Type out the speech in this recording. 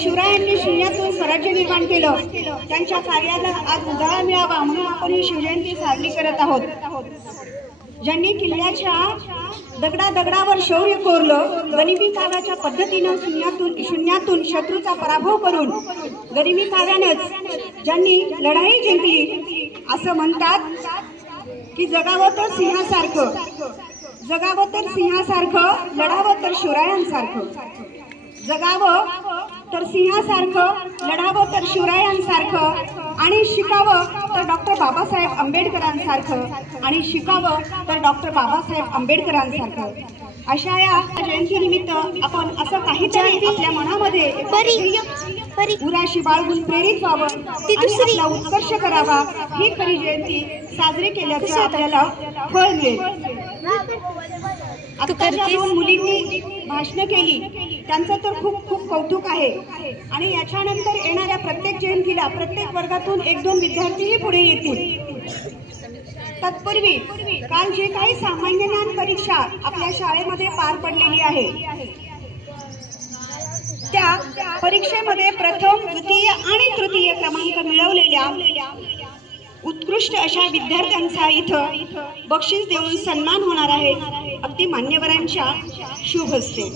शिवरायांनी शून्यातून स्वराज्य निर्माण केलं, त्यांच्या कार्याला आज उजाळा मिळावा म्हणून आपण ही शिवजयंती साजरी करत आहोत. ज्यांनी किल्ल्याच्या दगडावर शौर्य कोरलं, गरिबी काव्याच्या पद्धतीनं शून्यातून शत्रूचा पराभव करून गरिबी काव्यानंच ज्यांनी लढाई जिंकली. असं म्हणतात की जगावं तर सिंहासारखं, जगावं तर सिंहासारखं, लढावं तर शिवरायांसारखं. जगावं तर सिंहासारखं, लढावं तर शिवरायांसारखं, आणि शिकावं तर डॉक्टर बाबासाहेब आंबेडकरांसारखं, आणि शिकावं तर डॉक्टर बाबासाहेब आंबेडकरांसारखं. अशा या जयंतीनिमित्त आपण असं काहीतरी आपल्या मनामध्ये उराशी बाळगून प्रेरित व्हावं आणि आपला उत्कर्ष करावा. ही खरी जयंती साजरी केल्याचं आपल्याला फळ मिळेल. आता ज्या दोन मुलींनी भाषणं केली त्यांचं तर खूप खूप कौतुक आहे. आणि याच्यानंतर येणाऱ्या प्रत्येक जयंतीला प्रत्येक वर्गातून 1-2 विद्यार्थीही पुढे येतील. तत्पूर्वी काल जे काही सामान्य ज्ञान परीक्षा आपल्या शाळेमध्ये पार पडलेली आहे, त्या परीक्षेमध्ये प्रथम, द्वितीय आणि तृतीय क्रमांक मिळवलेल्या उत्कृष्ट अशा विद्यार्थ्यांचा इथं बक्षीस देऊन सन्मान होणार आहे, अगदी मान्यवरांच्या शुभ हस्ते.